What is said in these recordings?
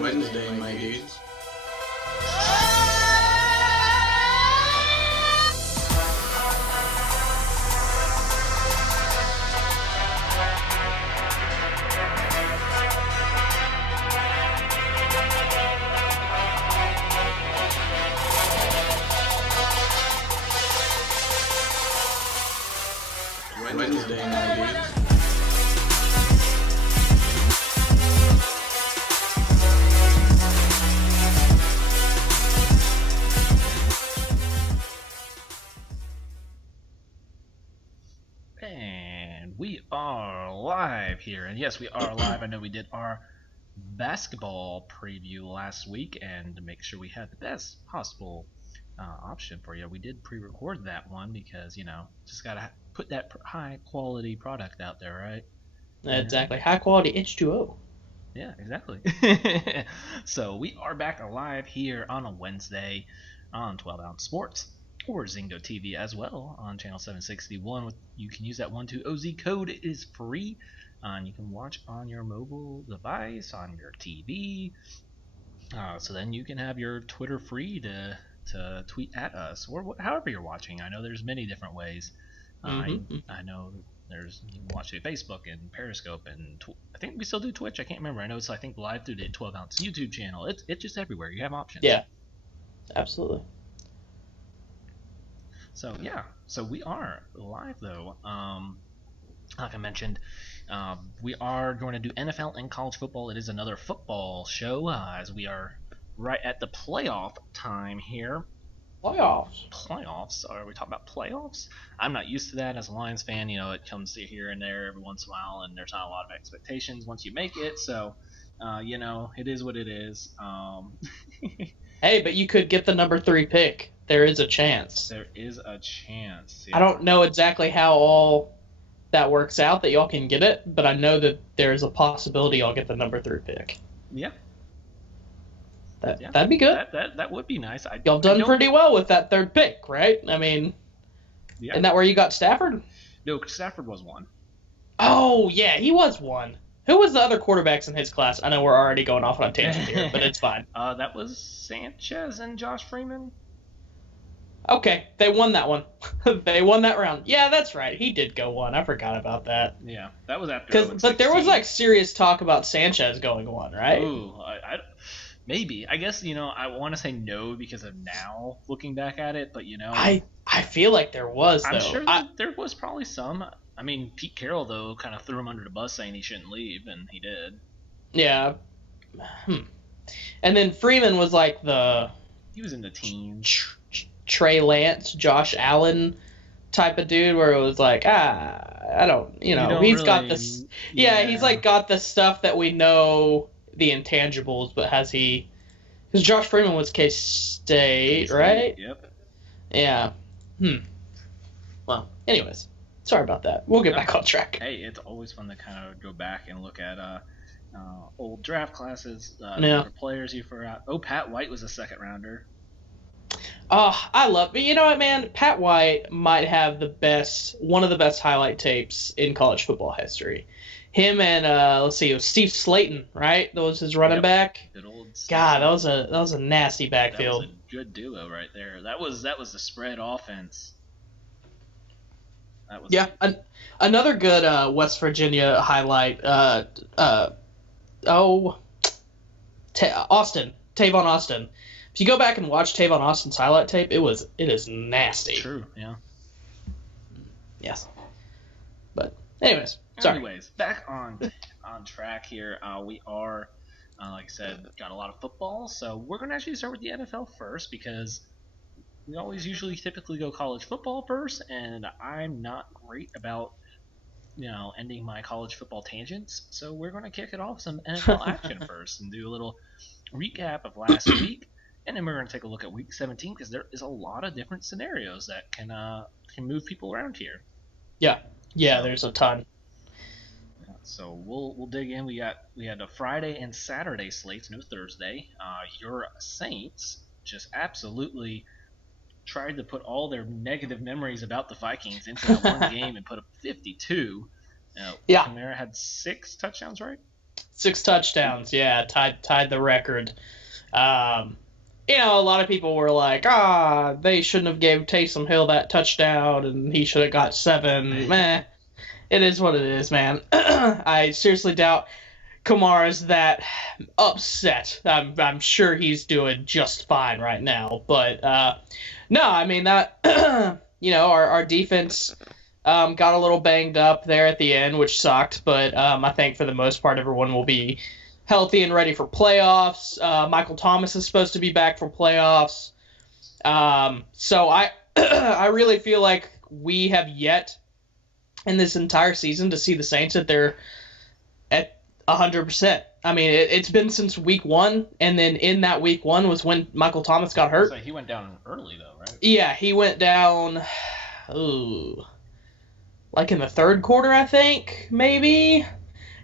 Wednesday, my dudes. Wednesday, my dudes. And we are live here. And yes, we are live. I know we did our basketball preview last week, and to make sure we had the best possible option for you, we did pre-record that one because, just got to put that high quality product out there, right? Exactly. High quality H2O. Yeah, exactly. So we are back alive here on a Wednesday on 12 Ounce Sports, or Zingo TV as well on channel 761. You can use that 12OZ code. It is free, and you can watch on your mobile device, on your TV. So then you can have your Twitter free to tweet at us, or however you're watching. I know there's many different ways. I know you can watch it Facebook and Periscope, and I think we still do Twitch. I can't remember. I know it's live through the 12 Ounce YouTube channel. It's just everywhere. You have options. Yeah, absolutely. So we are live though. Like I mentioned, we are going to do NFL and college football. It is another football show as we are right at the playoff time here. Playoffs? Are we talking about playoffs? I'm not used to that as a Lions fan. It comes here and there every once in a while, and there's not a lot of expectations once you make it. So, it is what it is. Hey, but you could get the number 3 pick. There is a chance. There is a chance. Yeah. I don't know exactly how all that works out that y'all can get it, but I know that there's a possibility y'all get the number 3 pick. Yeah. That'd be good. That would be nice. Y'all done pretty well with that 3rd pick, right? I mean, Isn't that where you got Stafford? No, Stafford was 1. Oh, yeah, he was 1. Who was the other quarterbacks in his class? I know we're already going off on a tangent here, but it's fine. That was Sanchez and Josh Freeman. Okay, they won that one. They won that round. Yeah, that's right. He did go 1. I forgot about that. Yeah, that was after. But there was serious talk about Sanchez going 1, right? Ooh, maybe. I guess I want to say no because of now looking back at it, but I feel like there was. Though. I'm sure there was probably some. I mean, Pete Carroll though kind of threw him under the bus saying he shouldn't leave, and he did. Yeah. And then Freeman was like he was in the teens. Trey Lance, Josh Allen type of dude, where it was like, I don't, he's got this. Yeah, he's got the stuff that we know, the intangibles, but has he? Because Josh Freeman was K-State, right? Yep. Yeah. Well, anyways, sorry about that. We'll get back on track. Hey, it's always fun to kind of go back and look at old draft classes, players you forgot. Oh, Pat White was a 2nd rounder. Oh, I love it. You know what, man? Pat White might have one of the best highlight tapes in college football history. Him and it was Steve Slayton, right? That was his running back. Good old God, that was a nasty backfield. That was a good duo right there. That was the spread offense. Another good West Virginia highlight. Tavon Austin. If you go back and watch Tavon Austin's highlight tape, it is nasty. True, yeah. Yes. But anyways, sorry. Anyways, back on track here. We are, like I said, got a lot of football, so we're going to actually start with the NFL first because we always typically go college football first, and I'm not great about, ending my college football tangents, so we're going to kick it off some NFL action first and do a little recap of last week. And then we're going to take a look at Week 17 because there is a lot of different scenarios that can move people around here. Yeah, there's a ton. So we'll dig in. We had a Friday and Saturday slates, no Thursday. Your Saints just absolutely tried to put all their negative memories about the Vikings into that one game and put up 52. Yeah. Kamara had 6 touchdowns, right? 6 touchdowns. Yeah, tied the record. You know, a lot of people were like, they shouldn't have gave Taysom Hill that touchdown, and he should have got 7. Meh. It is what it is, man. I seriously doubt Kamara's that upset. I'm sure he's doing just fine right now. But, no, I mean, that, you know, our defense got a little banged up there at the end, which sucked. But I think for the most part, everyone will be healthy and ready for playoffs. Michael Thomas is supposed to be back for playoffs. So I I really feel like we have yet in this entire season to see the Saints at their at 100%. I mean, it's been since week 1, and then in that week 1 was when Michael Thomas got hurt. So he went down early, though, right? Yeah, he went down, like in the 3rd quarter, I think, maybe.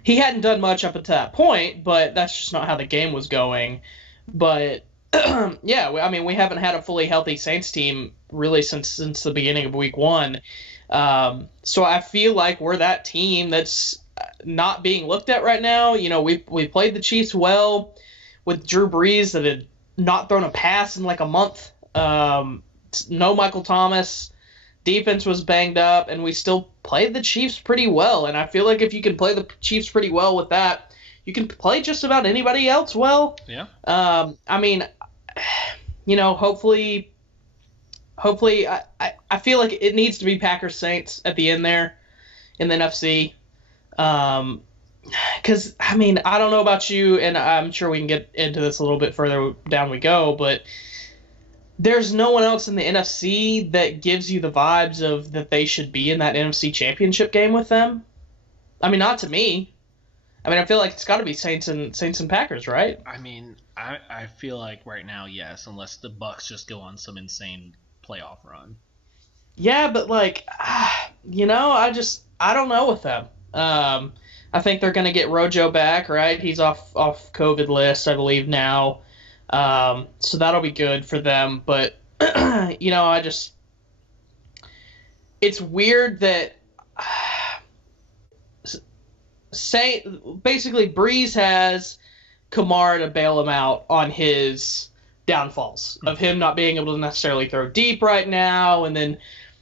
He hadn't done much up until that point, but that's just not how the game was going. But, yeah, I mean, we haven't had a fully healthy Saints team really since the beginning of week 1. So I feel like we're that team that's not being looked at right now. You know, we played the Chiefs well with Drew Brees that had not thrown a pass in like a month. No Michael Thomas. Defense was banged up, and we still played the Chiefs pretty well. And I feel like if you can play the Chiefs pretty well with that, you can play just about anybody else well. Yeah. I mean, you know, hopefully, I feel like it needs to be Packers Saints at the end there in the NFC. Because, I mean, I don't know about you, and I'm sure we can get into this a little bit further down we go, but there's no one else in the NFC that gives you the vibes of that they should be in that NFC Championship game with them. I mean, not to me. I mean, I feel like it's got to be Saints and Packers, right? I mean, I feel like right now, yes, unless the Bucks just go on some insane playoff run. Yeah, but like, you know, I don't know with them. I think they're going to get Rojo back, right? He's off COVID list, I believe now. So that'll be good for them. But, you know, it's weird that basically Breeze has Kamara to bail him out on his downfalls of him not being able to necessarily throw deep right now. And then,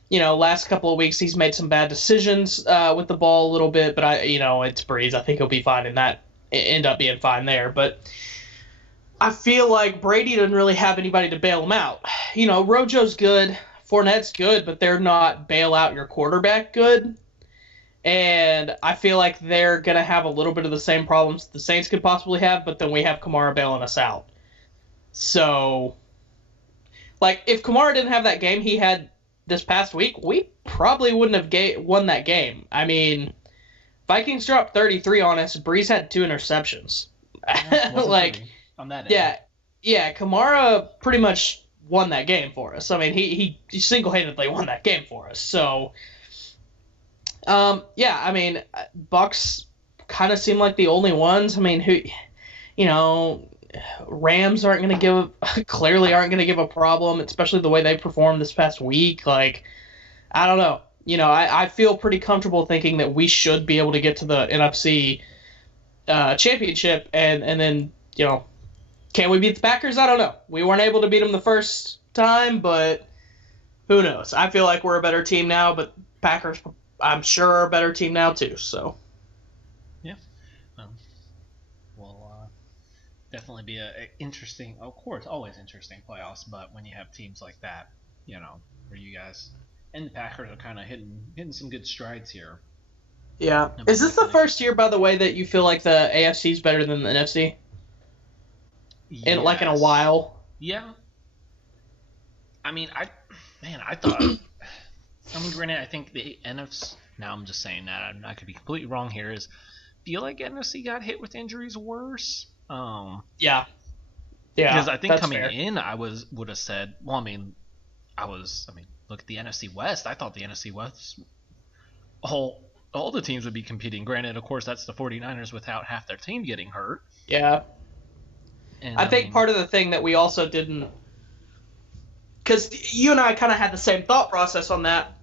you know, last couple of weeks he's made some bad decisions with the ball a little bit, but it's Breeze. I think he'll be fine in that, end up being fine there. But I feel like Brady doesn't really have anybody to bail him out. You know, Rojo's good, Fournette's good, but they're not bail out your quarterback good. And I feel like they're going to have a little bit of the same problems the Saints could possibly have, but then we have Kamara bailing us out. So, like, if Kamara didn't have that game he had this past week, we probably wouldn't have won that game. I mean, Vikings dropped 33 on us. Breeze had 2 interceptions. Like, on that end. Yeah, Kamara pretty much won that game for us. I mean, he single-handedly won that game for us. So, yeah, I mean, Bucks kind of seem like the only ones. I mean, Rams clearly aren't going to give a problem, especially the way they performed this past week. Like, I don't know. You know, I feel pretty comfortable thinking that we should be able to get to the NFC championship, and then, you know, can we beat the Packers? I don't know. We weren't able to beat them the first time, but who knows? I feel like we're a better team now, but Packers, I'm sure, are a better team now too. So, yeah, definitely be a interesting. Of course, always interesting playoffs, but when you have teams like that, you know, where you guys and the Packers are kind of hitting some good strides here. Yeah. Is this the first year, by the way, that you feel like the AFC is better than the NFC? Yes. In a while. Yeah. I mean, I thought. I mean, granted, I think the NFC. Now I'm just saying that I could be completely wrong here. Feel like NFC got hit with injuries worse. Yeah. Because I think coming fair. in, I would have said. Well, I mean, look at the NFC West. I thought the NFC West, all the teams would be competing. Granted, of course, that's the 49ers without half their team getting hurt. Yeah. And, I think part of the thing that we also didn't, because you and I kind of had the same thought process on that,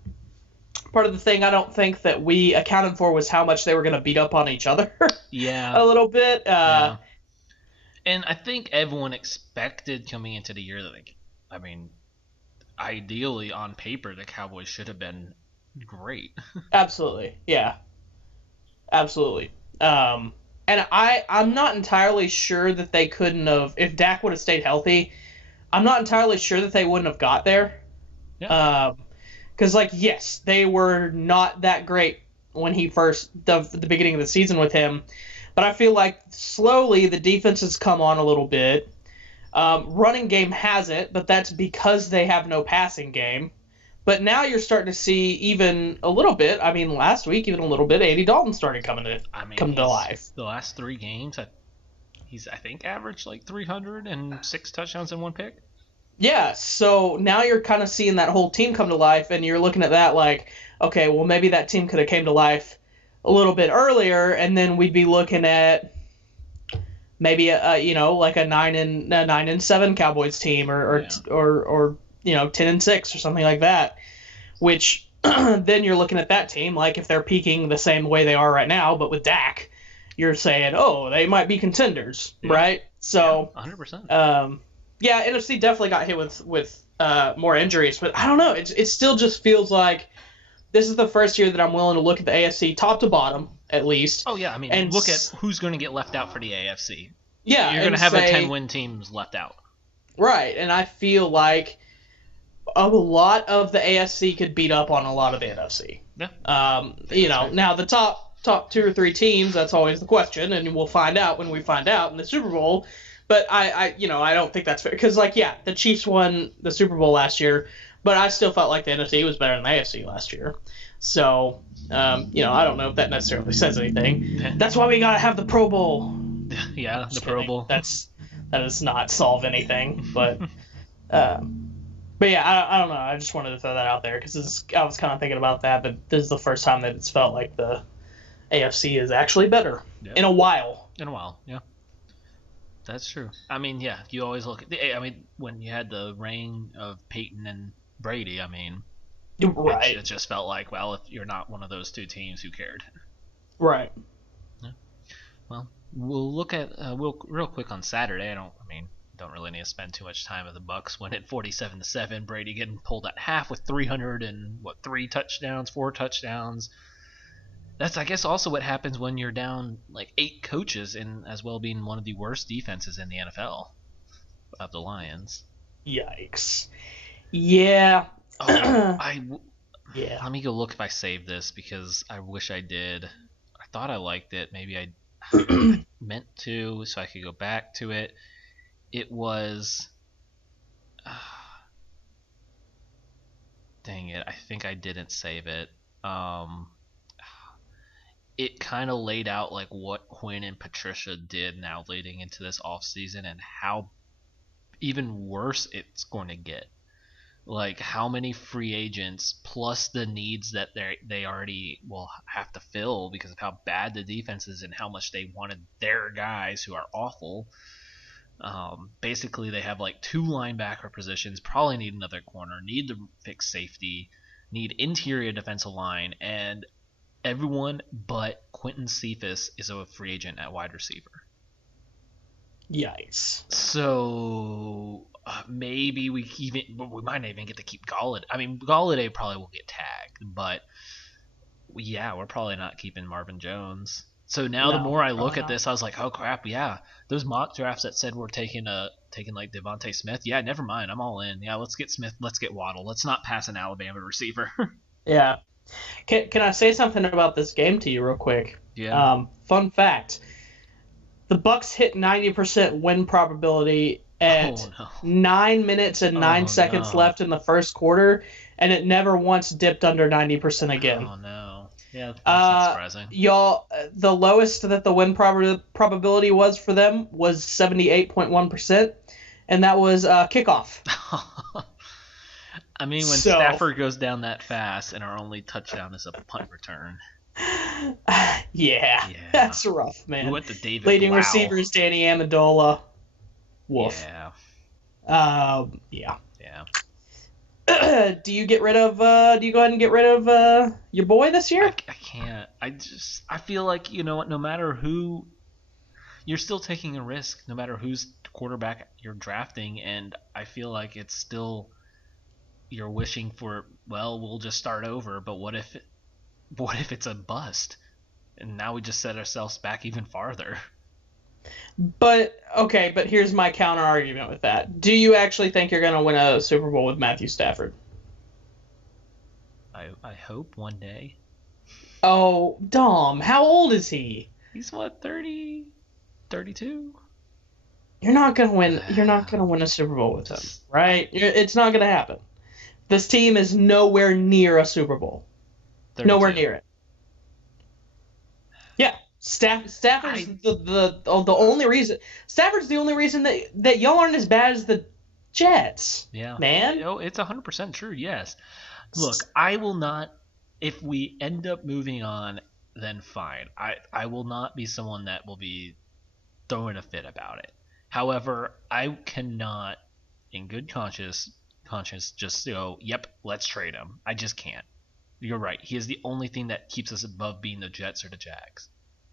part of the thing I don't think that we accounted for was how much they were going to beat up on each other. Yeah. A little bit. Yeah. And I think everyone expected coming into the year that, ideally on paper, the Cowboys should have been great. Absolutely. Yeah. Absolutely. And I'm not entirely sure that they couldn't have, if Dak would have stayed healthy, I'm not entirely sure that they wouldn't have got there. Yeah. Because, yes, they were not that great when he first, the beginning of the season with him. But I feel like slowly the defense has come on a little bit. Running game hasn't, but that's because they have no passing game. But now you're starting to see even a little bit. I mean, last week even a little bit. Andy Dalton started coming to life. The last 3 games, he's averaged 306 touchdowns and 1 pick. Yeah, so now you're kind of seeing that whole team come to life, and you're looking at that like, okay, well maybe that team could have came to life a little bit earlier, and then we'd be looking at maybe a 9-7 Cowboys team, or 10-6 or something like that. Which then you're looking at that team like if they're peaking the same way they are right now, but with Dak, you're saying, oh, they might be contenders, right? So 100%. Yeah, NFC definitely got hit with more injuries, but I don't know. It still just feels like this is the first year that I'm willing to look at the AFC top to bottom, at least. Oh, yeah. I mean, and look at who's going to get left out for the AFC. Yeah. You're going to have a 10-win teams left out. Right, and I feel like a lot of the AFC could beat up on a lot of the NFC. Yeah. Now the top 2 or 3 teams, that's always the question, and we'll find out when we find out in the Super Bowl. But I don't think that's fair because, the Chiefs won the Super Bowl last year, but I still felt like the NFC was better than the AFC last year. So, I don't know if that necessarily says anything. That's why we gotta have the Pro Bowl. Yeah, the Pro Bowl. That does not solve anything, but yeah, I don't know. I just wanted to throw that out there because I was kind of thinking about that. But this is the first time that it's felt like the AFC is actually better in a while. Yeah. That's true. I mean, yeah, you always look at when you had the reign of Peyton and Brady, right. It just felt like, well, if you're not one of those 2 teams, who cared? Right. Yeah. Well, we'll look at real quick on Saturday. Don't really need to spend too much time with the Bucks. Went at 47-7. Brady getting pulled at half with 4 touchdowns. That's, I guess, also what happens when you're down 8 coaches and as well being one of the worst defenses in the NFL of the Lions. Yikes. Yeah. Yeah. Let me go look if I saved this because I wish I did. I thought I liked it. Maybe I meant to, so I could go back to it. It was... dang it. I think I didn't save it. It kind of laid out what Quinn and Patricia did now leading into this offseason and how even worse it's going to get. How many free agents plus the needs that they already will have to fill because of how bad the defense is and how much they wanted their guys who are awful. Basically, they have 2 linebacker positions, probably need another corner, need to fix safety, need interior defensive line, and everyone but Quentin Cephas is a free agent at wide receiver. Yikes. So maybe we might not even get to keep Galladay. Galladay probably will get tagged, but yeah, we're probably not keeping Marvin Jones. So now the more I look at this, I was like, oh crap, yeah, those mock drafts that said we're taking Devontae Smith, yeah, never mind, I'm all in. Yeah, let's get Smith, let's get Waddle, let's not pass an Alabama receiver. Yeah. Can I say something about this game to you real quick? Yeah. Fun fact: the Bucks hit 90% win probability at 9 minutes and 9 seconds left in the first quarter, and it never once dipped under 90% again. Oh no. Yeah, that's surprising. Y'all, the lowest that the win probability was for them was 78.1%, and that was kickoff. When Stafford goes down that fast and our only touchdown is a punt return. Yeah, that's rough, man. We went to David Leading Blau. receivers, Danny Amendola. Woof. Yeah. Yeah. Yeah. Do you get rid of? Do you go ahead and get rid of your boy this year? I can't. I feel like, you know what? No matter who, you're still taking a risk. No matter whose quarterback you're drafting, and I feel like it's still you're wishing for. Well, we'll just start over. But what if it's a bust? And now we just set ourselves back even farther. But okay, but here's my counter argument with that. Do you actually think you're going to win a Super Bowl with Matthew Stafford? I hope one day. Oh, Dom, how old is he? He's what, 30, 32? You're not going to win. You're not going to win a Super Bowl with him, right? It's not going to happen. This team is nowhere near a Super Bowl. 32. Nowhere near it. Yeah. Stafford's the only reason. Stafford's the only reason that y'all aren't as bad as the Jets. Yeah, man. It's 100% true. Yes. Look, I will not. If we end up moving on, then fine. I will not be someone that will be throwing a fit about it. However, I cannot, in good conscience, just go, yep, let's trade him. I just can't. You're right. He is the only thing that keeps us above being the Jets or the Jags.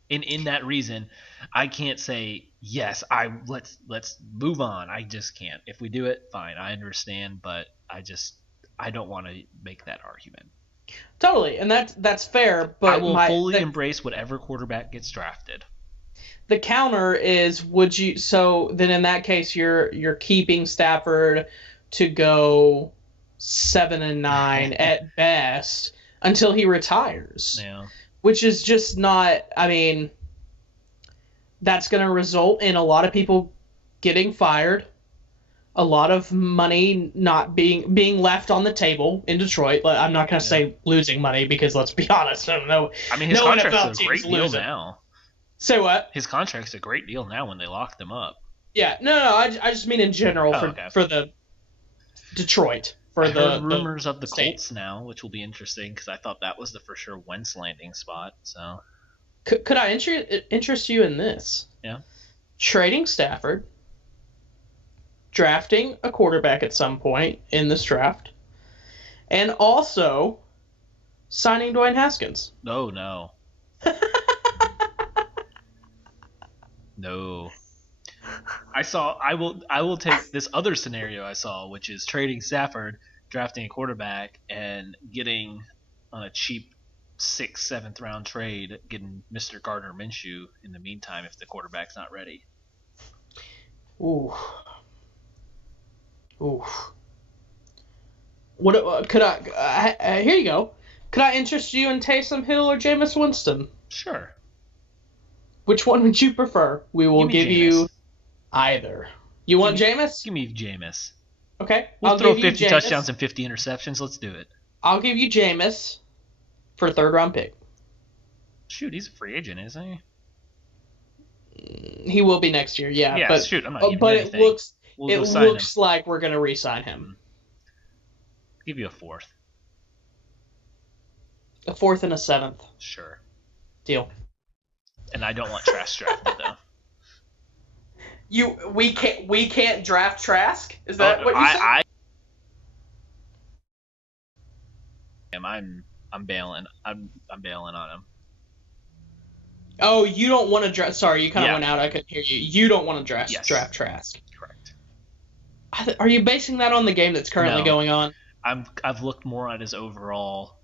In that reason, I can't say yes. Let's move on. I just can't. If we do it, fine. I understand, but I don't want to make that argument. Totally, and that's fair. But I will fully embrace whatever quarterback gets drafted. The counter is, would you? So then, in that case, you're keeping Stafford to go 7-9 at best until he retires. Yeah. Which is just not, I mean, that's going to result in a lot of people getting fired, a lot of money not being left on the table in Detroit. I'm not going to say losing money because, let's be honest, I don't know. I mean, his contract's a great deal now. Say what? His contract's a great deal now when they locked him up. Yeah, no, I just mean in general for the Detroit. I heard rumors of the Colts now, which will be interesting because I thought that was the for sure Wentz landing spot. So, could I interest you in this? Yeah. Trading Stafford, drafting a quarterback at some point in this draft, and also signing Dwayne Haskins. No. No. I will take this other scenario I saw, which is trading Stafford, drafting a quarterback, and getting on a cheap 6th, 7th round trade, getting Mr. Gardner Minshew in the meantime if the quarterback's not ready. Ooh. What could I? Here you go. Could I interest you in Taysom Hill or Jameis Winston? Sure. Which one would you prefer? We will give you either. You want Jameis? Give me Jameis. Okay. We'll throw 50 touchdowns and 50 interceptions. Let's do it. I'll give you Jameis for a 3rd round pick. Shoot, he's a free agent, isn't he? He will be next year, yeah. Yeah, but, shoot, I'm not giving anything. It looks him. Like we're going to re-sign him. I'll give you a 4th. A 4th and a 7th. Sure. Deal. And I don't want Trask drafted though. We can't draft Trask? Is that what you said? I'm bailing. I'm bailing on him. Oh, you don't want to draft. Sorry, you kind of went out. I couldn't hear you. You don't want to draft Trask. Correct. Are you basing that on the game that's currently going on? I've looked more at his overall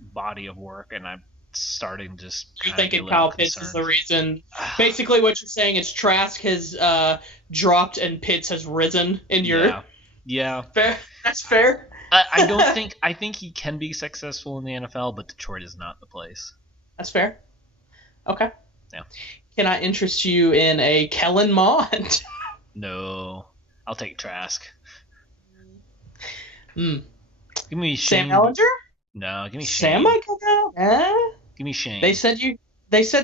body of work, and I'm starting to just. You're thinking Kyle Pitts is the reason. Basically, what you're saying is Trask has dropped and Pitts has risen in your. Yeah. Fair. That's fair. I don't think. I think he can be successful in the NFL, but Detroit is not the place. That's fair. Okay. Yeah. Can I interest you in a Kellen Mond? No. I'll take Trask. Give me Shane. Sam Ellinger? No, give me Shane. Sam might come out. Give me Shane. They said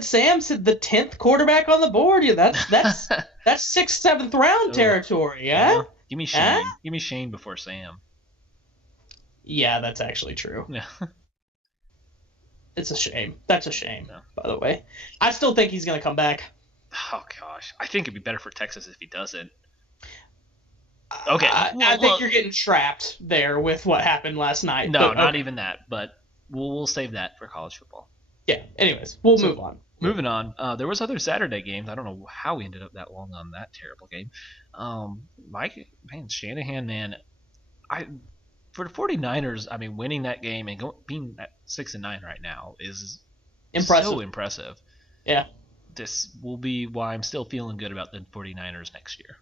Sam's the 10th quarterback on the board. Yeah, that's 6th, 7th round territory. Yeah. Give me Shane. Give me Shane before Sam. Yeah, that's actually true. Yeah. It's a shame. That's a shame, by the way. I still think he's going to come back. Oh, gosh. I think it'd be better for Texas if he doesn't. Okay. I think you're getting trapped there with what happened last night. No, but, not even that. But we'll save that for college football. Yeah. Anyways, we'll move on. Moving on. There was other Saturday games. I don't know how we ended up that long on that terrible game. Shanahan, man, for the 49ers, I mean, winning that game and being at 6-9 right now is so impressive. Yeah. This will be why I'm still feeling good about the 49ers next year.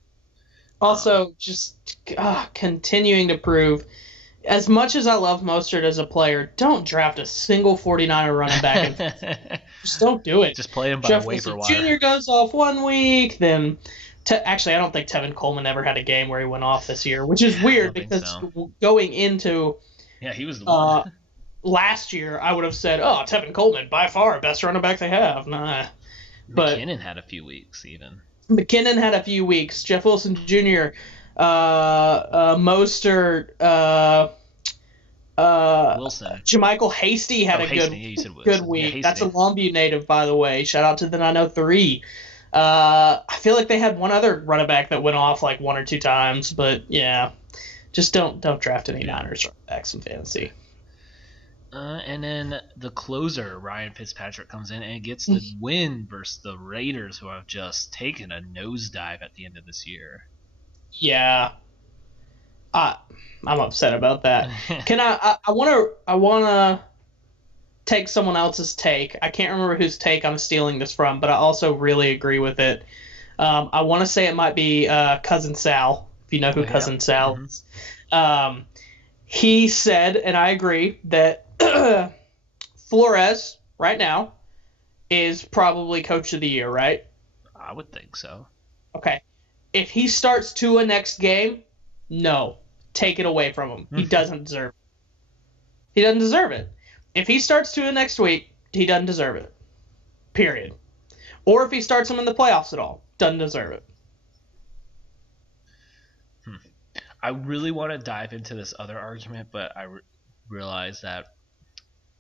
Also, just continuing to prove, as much as I love Mostert as a player, don't draft a single 49er running back. Just don't do it. Just play him by Jeff waiver Wilson wire. Jr. goes off 1 week, then... Actually, I don't think Tevin Coleman ever had a game where he went off this year, which is weird because going into... Yeah, he was the one. Last year, I would have said, Tevin Coleman, by far, best running back they have. Nah. But McKinnon had a few weeks, even. McKinnon had a few weeks. Jeff Wilson Jr., Mostert, Wilson. Jermichael Hasty had a good week. Yeah, that's a Longview native, by the way. Shout out to the 903. I feel like they had one other running back that went off like 1 or 2 times, but yeah, just don't draft any Niners running backs in fantasy. And then the closer, Ryan Fitzpatrick, comes in and gets the win versus the Raiders, who have just taken a nosedive at the end of this year. Yeah, I'm upset about that. I want to take someone else's take. I can't remember whose take I'm stealing this from, but I also really agree with it. I want to say it might be Cousin Sal, if you know who Cousin Sal is. He said, and I agree, that Flores right now is probably Coach of the Year, right? I would think so. Okay. If he starts Tua next game, no. Take it away from him. He doesn't deserve it. He doesn't deserve it. If he starts Tua next week, he doesn't deserve it. Period. Or if he starts him in the playoffs at all, doesn't deserve it. I really want to dive into this other argument, but I realize that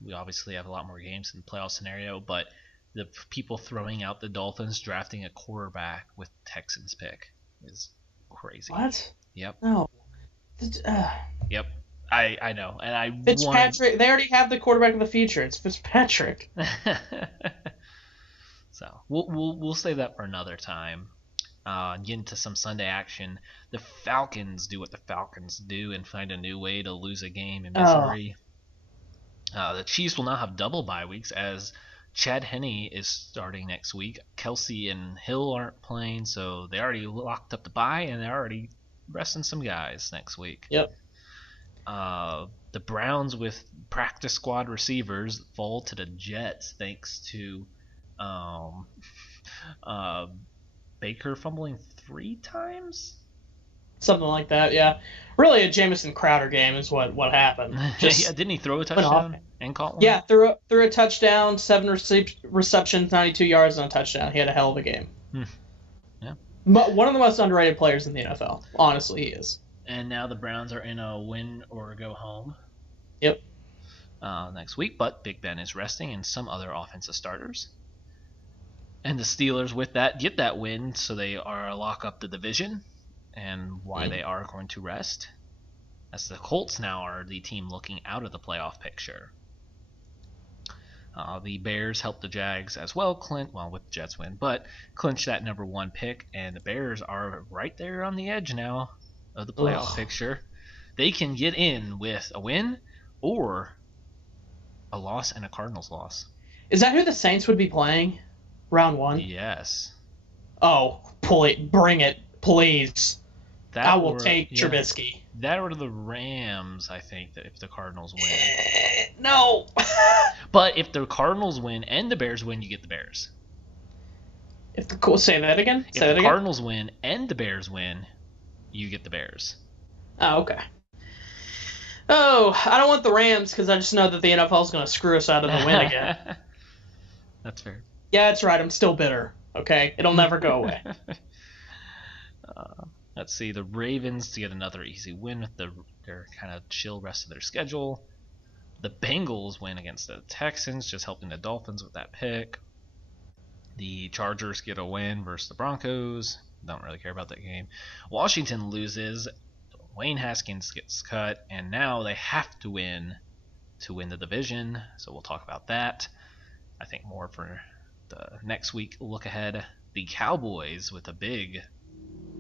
we obviously have a lot more games in the playoff scenario, but the people throwing out the Dolphins drafting a quarterback with Texans pick is crazy. What? Yep. No. Yep. I know, and I Fitzpatrick. They already have the quarterback of the future. It's Fitzpatrick. So we'll save that for another time. Get into some Sunday action. The Falcons do what the Falcons do and find a new way to lose a game in Missouri. The Chiefs will now have double bye weeks as Chad Henne is starting next week. Kelsey and Hill aren't playing, so they already locked up the bye and they're already resting some guys next week. Yep. The Browns with practice squad receivers fall to the Jets thanks to Baker fumbling 3 times? Something like that, yeah. Really, a Jamison Crowder game is what happened. Yeah, didn't he throw a touchdown and caught one? Yeah, threw a touchdown, 7 receptions, 92 yards, and a touchdown. He had a hell of a game. Yeah. But one of the most underrated players in the NFL. Honestly, he is. And now the Browns are in a win or go home. Yep. Next week, but Big Ben is resting and some other offensive starters. And the Steelers with that get that win, so they are lock up the division and why they are going to rest. As the Colts now are the team looking out of the playoff picture. The Bears help the Jags as well, with the Jets win, but clinch that number 1 pick, and the Bears are right there on the edge now of the playoff picture. They can get in with a win or a loss and a Cardinals loss. Is that who the Saints would be playing? Round 1? Yes. Oh, bring it, please. I will take Trubisky. That or the Rams, I think, that if the Cardinals win. No. But if the Cardinals win and the Bears win, you get the Bears. Say that again? If the Cardinals win and the Bears win, you get the Bears. Oh, okay. Oh, I don't want the Rams because I just know that the NFL is going to screw us out of the win again. That's fair. Yeah, that's right. I'm still bitter. Okay? It'll never go away. Let's see. The Ravens to get another easy win with their kind of chill rest of their schedule. The Bengals win against the Texans, just helping the Dolphins with that pick. The Chargers get a win versus the Broncos. don't really care about that game. Washington loses. Wayne Haskins gets cut, and now they have to win the division. So we'll talk about that. I think more for the next week look ahead. The Cowboys with a big,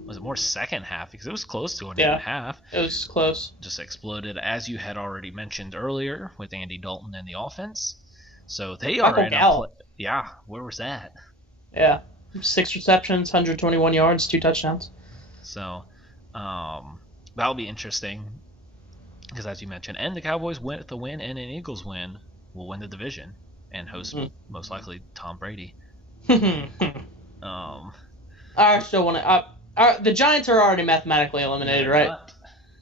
was it more second half? Because it was close to an 8.5. It was close. Just exploded, as you had already mentioned earlier, with Andy Dalton in the offense. So they are in a yeah, where was that? Yeah. 6 receptions, 121 yards, 2 touchdowns. So that'll be interesting. Because as you mentioned, and the Cowboys with a win and an Eagles win will win the division and host most likely Tom Brady. I still want to. The Giants are already mathematically eliminated, right? Not.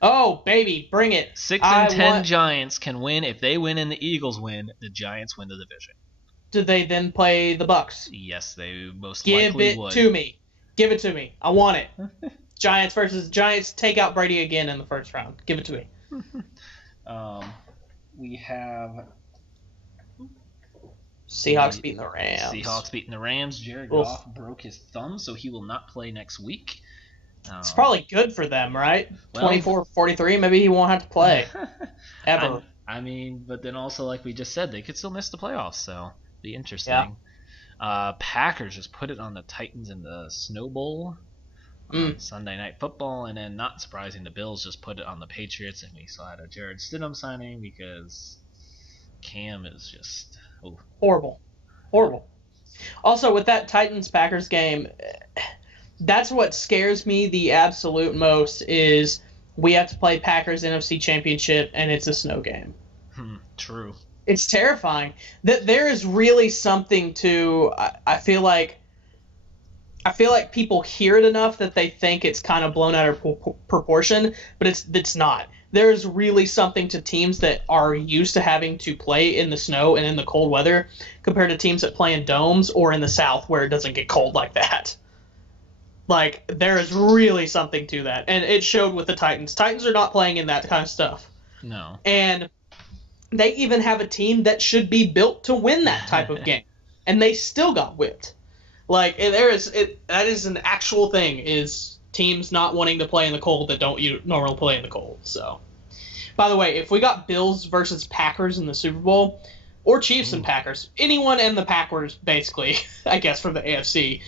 Oh, baby, bring it. 6 and 10 Giants can win. If they win and the Eagles win, the Giants win the division. Do they then play the Bucks? Yes, they most likely would. Give it to me. Give it to me. I want it. Giants versus Giants. Take out Brady again in the first round. Give it to me. We have Seahawks beating the Rams. Seahawks beating the Rams. Jared Goff broke his thumb, so he will not play next week. It's probably good for them, right? 24-43, maybe he won't have to play. Ever. I mean, but then also, like we just said, they could still miss the playoffs, so be interesting. Yeah. Packers just put it on the Titans in the Snow Bowl. Sunday Night Football, and then not surprising, the Bills just put it on the Patriots, and we still had a Jared Stidham signing because Cam is just horrible. Also, with that Titans-Packers game, that's what scares me the absolute most is we have to play Packers NFC Championship, and it's a snow game. True. It's terrifying. There is really something to. I feel like people hear it enough that they think it's kind of blown out of proportion, but it's not. There's really something to teams that are used to having to play in the snow and in the cold weather compared to teams that play in domes or in the South where it doesn't get cold like that. Like, there is really something to that, and it showed with the Titans. Titans are not playing in that kind of stuff. No. And they even have a team that should be built to win that type of game, and they still got whipped. Like, that is an actual thing, is teams not wanting to play in the cold that don't normally play in the cold. So, by the way, if we got Bills versus Packers in the Super Bowl, or Chiefs and Packers, anyone in the Packers, basically, I guess, from the AFC,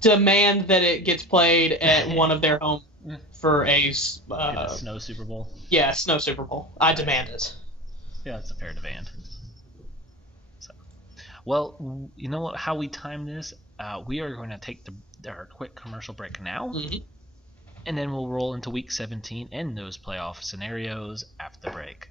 demand that it gets played at one of their home for a snow Super Bowl. Yeah, snow Super Bowl. I demand it. Yeah, it's a fair demand. Well, you know what? How we time this? We are going to take our quick commercial break now, and then we'll roll into Week 17 and those playoff scenarios after the break.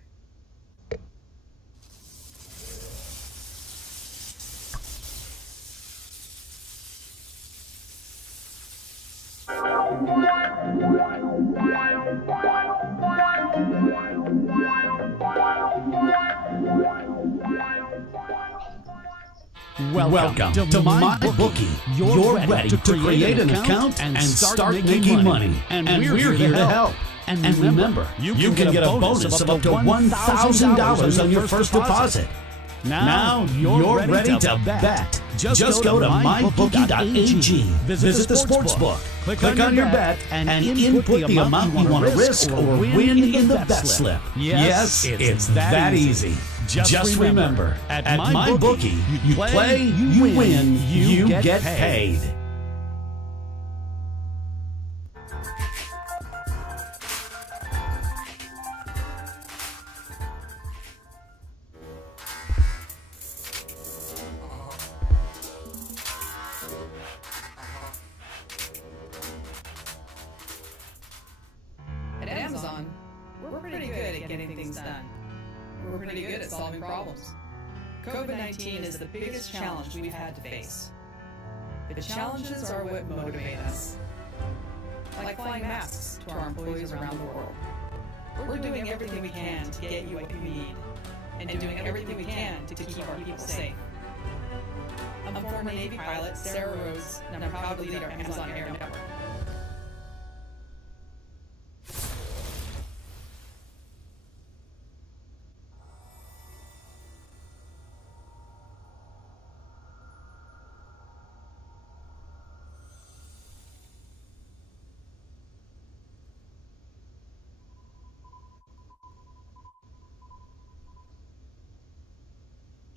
Welcome to MyBookie. You're ready to create an account and start making money. And we're here to help. And remember, you can get a bonus of up to $1,000 on your first deposit. Now you're ready to bet. Just go to mybookie.ag, visit the sportsbook, click on your bet, and input the amount you want to risk or win in the bet slip. Yes, it's that easy. Just remember, at MyBookie, you play, you win, you get paid. At Amazon, we're pretty good at getting things done. We're pretty good at solving problems. COVID-19 is the biggest challenge we've had to face. The challenges are what motivate us. Like flying masks to our employees around the world. We're doing everything we can to get you what you need, and doing everything we can to keep our people safe. I'm former Navy pilot Sarah Rhodes, and I'm proud to lead our Amazon Air Network.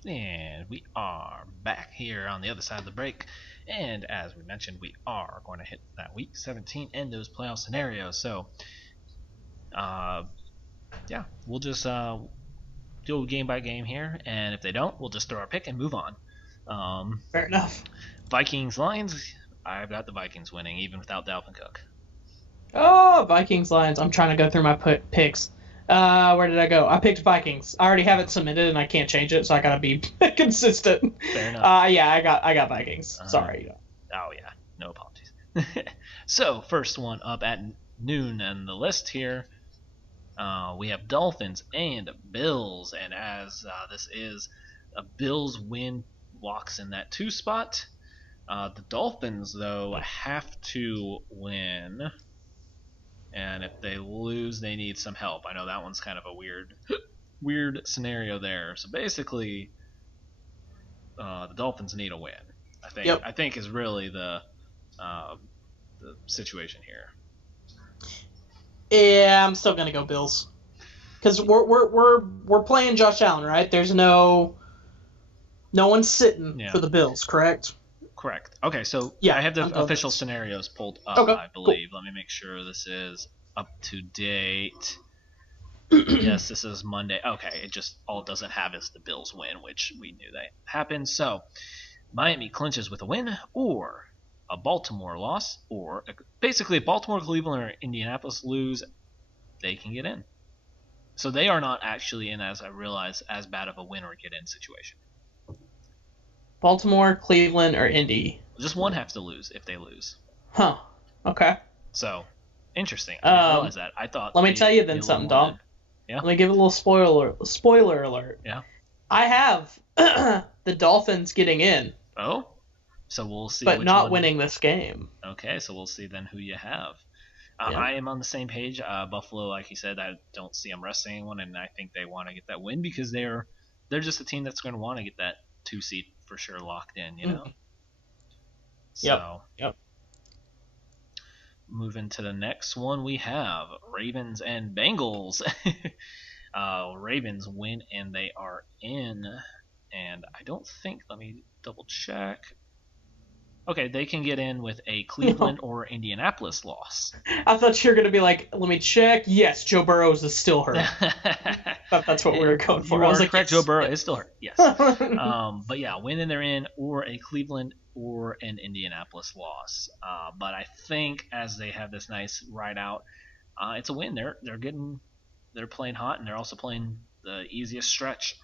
And we are back here on the other side of the break. And as we mentioned, we are going to hit that week 17 and those playoff scenarios. So, yeah, we'll just do game by game here. And if they don't, we'll just throw our pick and move on. Fair enough. Vikings Lions. I've got the Vikings winning, even without Dalvin Cook. Oh, Vikings Lions. I'm trying to go through my picks. Where did I go? I picked Vikings. I already have it submitted and I can't change it, so I gotta be consistent. Fair enough. Yeah, I got Vikings. Sorry. Oh yeah, no apologies. So first one up at noon on the list here, we have Dolphins and Bills, and as this is a Bills win, walks in that 2 spot. The Dolphins though have to win. And if they lose, they need some help. I know that one's kind of a weird scenario there. So basically, the Dolphins need a win. I think is really the situation here. Yeah, I'm still gonna go Bills, because we're playing Josh Allen, right? There's no one's sitting for the Bills, correct? Correct. Okay, so yeah, I have the official scenarios pulled up, okay, I believe. Cool. Let me make sure this is up to date. Yes, this is Monday. Okay, it just all it doesn't have is the Bills win, which we knew that happened. So Miami clinches with a win, or a Baltimore loss, or basically Baltimore, Cleveland, or Indianapolis lose, they can get in. So they are not actually in, as I realize, as bad of a win or get in situation. Baltimore, Cleveland, or Indy? Just one has to lose if they lose. Huh. Okay. So, interesting. I didn't realize that. I thought. Let me tell you then something, Dom. Yeah. Let me give a little spoiler alert. Yeah. I have the Dolphins getting in. Oh. So we'll see. But not winning this game. Okay, so we'll see then who you have. I am on the same page. Buffalo, like you said, I don't see them resting anyone, and I think they want to get that win because they're just a team that's going to want to get that 2 seed for sure locked in, you know. So, yep. Moving to the next one, we have Ravens and Bengals. Ravens win and they are in, and I don't think. Let me double check. Okay, they can get in with a Cleveland or Indianapolis loss. I thought you were going to be like, let me check. Yes, Joe Burrow is still hurt. That's what we were going for. I was like, correct, Joe Burrow is still hurt. Yes. But yeah, win and they're in, or a Cleveland or an Indianapolis loss. But I think as they have this nice ride out, it's a win. They're playing hot, and they're also playing the easiest stretch.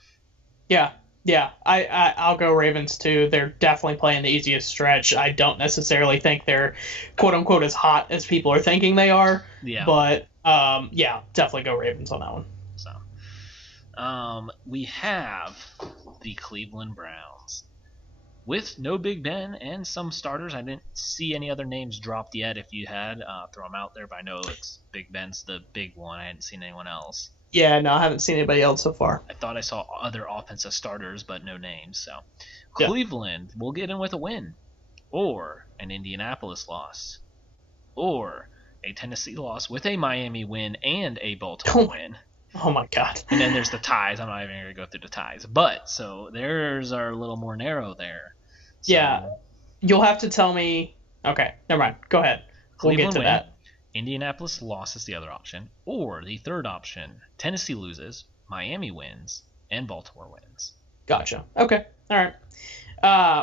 Yeah, I'll go Ravens too. They're definitely playing the easiest stretch. I don't necessarily think they're quote unquote as hot as people are thinking they are. Yeah. But definitely go Ravens on that one. So, we have the Cleveland Browns with no Big Ben and some starters. I didn't see any other names dropped yet. If you had, throw them out there. But I know it's Big Ben's the big one. I hadn't seen anyone else. Yeah, no, I haven't seen anybody else so far. I thought I saw other offensive starters, but no names. So, Cleveland will get in with a win, or an Indianapolis loss, or a Tennessee loss with a Miami win and a Baltimore win. Oh my God. And then there's the ties. I'm not even going to go through the ties. But, so, theirs are a little more narrow there. So, yeah. You'll have to tell me. Okay, never mind. Go ahead. We'll get to that. Indianapolis loss is the other option, or the third option, Tennessee loses, Miami wins, and Baltimore wins. Gotcha. Okay. All right.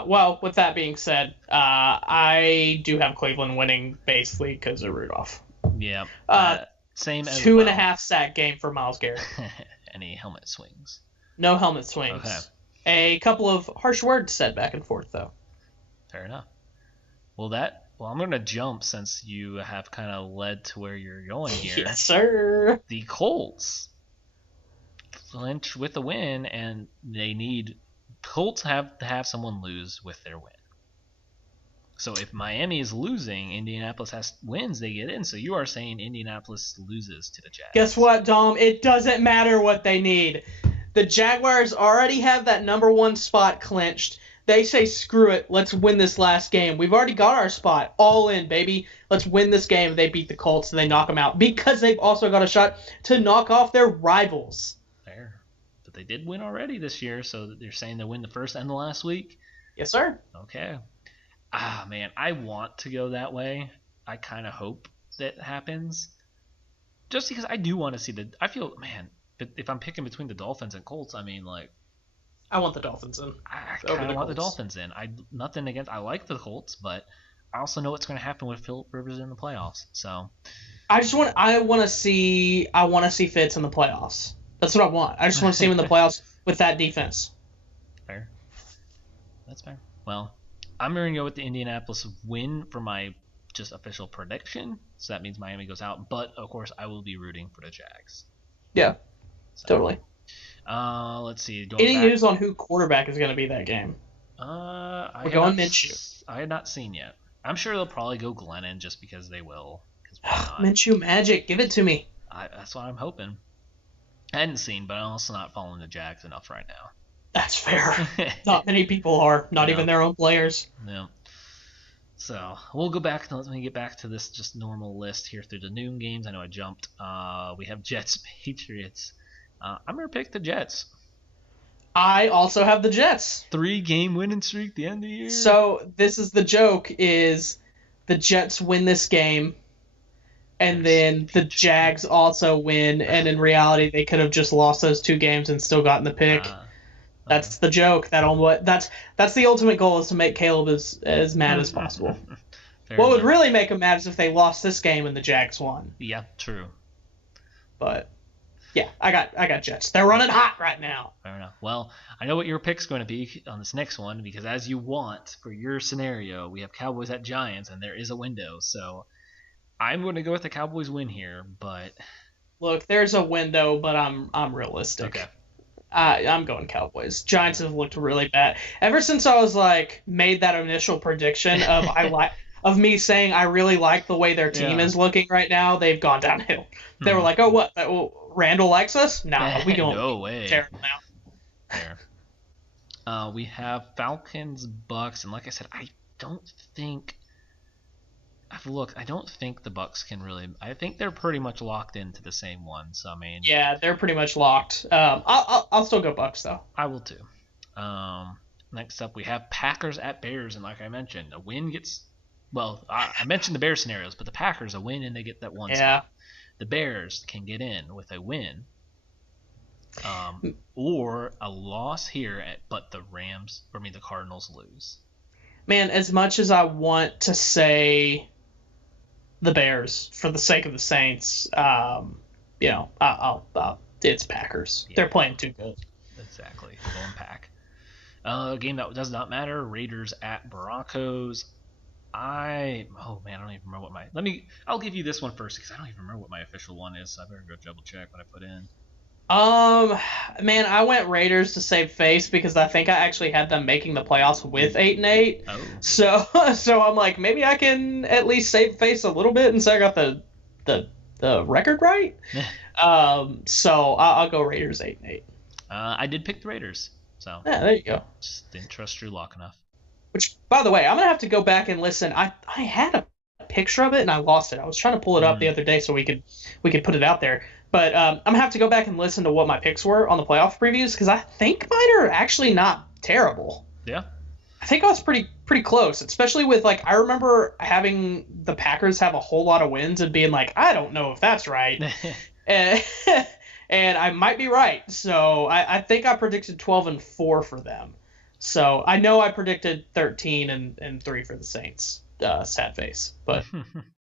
Well, with that being said, I do have Cleveland winning basically because of Rudolph. Yeah. Same as 2.5 sack game for Myles Garrett. Any helmet swings? No helmet swings. Okay. A couple of harsh words said back and forth, though. Fair enough. Well, I'm going to jump since you have kind of led to where you're going here. Yes, sir. The Colts clinch with a win, and Colts have to have someone lose with their win. So if Miami is losing, Indianapolis wins, they get in. So you are saying Indianapolis loses to the Jags. Guess what, Dom? It doesn't matter what they need. The Jaguars already have that number 1 spot clinched. They say, screw it, let's win this last game. We've already got our spot. All in, baby. Let's win this game. They beat the Colts and they knock them out because they've also got a shot to knock off their rivals. Fair. But they did win already this year, so they're saying they win the first and the last week. Yes, sir. Okay. Man, I want to go that way. I kind of hope that happens. Just because I do want to see I feel, man, but if I'm picking between the Dolphins and Colts, I mean, like, I want the Dolphins in. I kind of want the Dolphins in. I like the Colts, but I also know what's going to happen with Phillip Rivers in the playoffs. So I want to see Fitz in the playoffs. That's what I want. I just want to see him in the playoffs with that defense. Fair. That's fair. Well, I'm going to go with the Indianapolis win for my just official prediction. So that means Miami goes out. But, of course, I will be rooting for the Jags. Yeah, totally. Let's see. Any news on who quarterback is going to be that game? We're going Minshew. I had not seen yet. I'm sure they'll probably go Glennon just because they will. Minshew magic. Give it to me. That's what I'm hoping. I hadn't seen, but I'm also not following the Jags enough right now. That's fair. Not many people are. Not even their own players. Yeah. So we'll go back. Let me get back to this just normal list here through the noon games. I know I jumped. We have Jets Patriots. I'm gonna pick the Jets. I also have the Jets. 3-game winning streak the end of the year. So this is the joke: is the Jets win this game, and then the Jags also win, and in reality they could have just lost those 2 games and still gotten the pick. That's the joke. That's the ultimate goal, is to make Caleb as mad as possible. What would really make him mad is if they lost this game and the Jags won. Yeah, true. But yeah, I got Jets. They're running hot right now. Fair enough. Well, I know what your pick's going to be on this next one, because as you want for your scenario, we have Cowboys at Giants, and there is a window. So I'm going to go with the Cowboys win here, but look, there's a window, but I'm realistic. Okay. I'm going Cowboys. Giants have looked really bad ever since I was made that initial prediction of me saying I really like the way their team is looking right now. They've gone downhill. They were like, oh, what? Randall likes us? Nah, we going no way. Terrible now. Fair. We have Falcons, Bucks, and like I said, I don't think the Bucks can really. I think they're pretty much locked into the same one. So I mean, yeah, they're pretty much locked. I'll still go Bucks though. I will too. Next up, we have Packers at Bears, and like I mentioned, a win gets. Well, I mentioned the Bears scenarios, but the Packers a win and they get that one. Yeah. Spot. The Bears can get in with a win, or a loss here, but the Cardinals lose. Man, as much as I want to say the Bears for the sake of the Saints, it's Packers. Yeah. They're playing too good. Exactly. Going Pack. A game that does not matter. Raiders at Broncos. I don't even remember what I'll give you this one first, because I don't even remember what my official one is, so I better go double check what I put in. Man, I went Raiders to save face because I think I actually had them making the playoffs with 8-8. Oh. So I'm like, maybe I can at least save face a little bit and say I got the record right. So I'll go Raiders 8-8. I did pick the Raiders, so yeah, there you go. Just didn't trust Drew Lock enough. Which, by the way, I'm gonna have to go back and listen. I had a picture of it and I lost it. I was trying to pull it up the other day so we could put it out there. But I'm gonna have to go back and listen to what my picks were on the playoff previews, because I think mine are actually not terrible. Yeah. I think I was pretty close, especially with I remember having the Packers have a whole lot of wins and being like, I don't know if that's right. and I might be right. So I think I predicted 12-4 for them. So I know I predicted 13-3 for the Saints. Sad face, but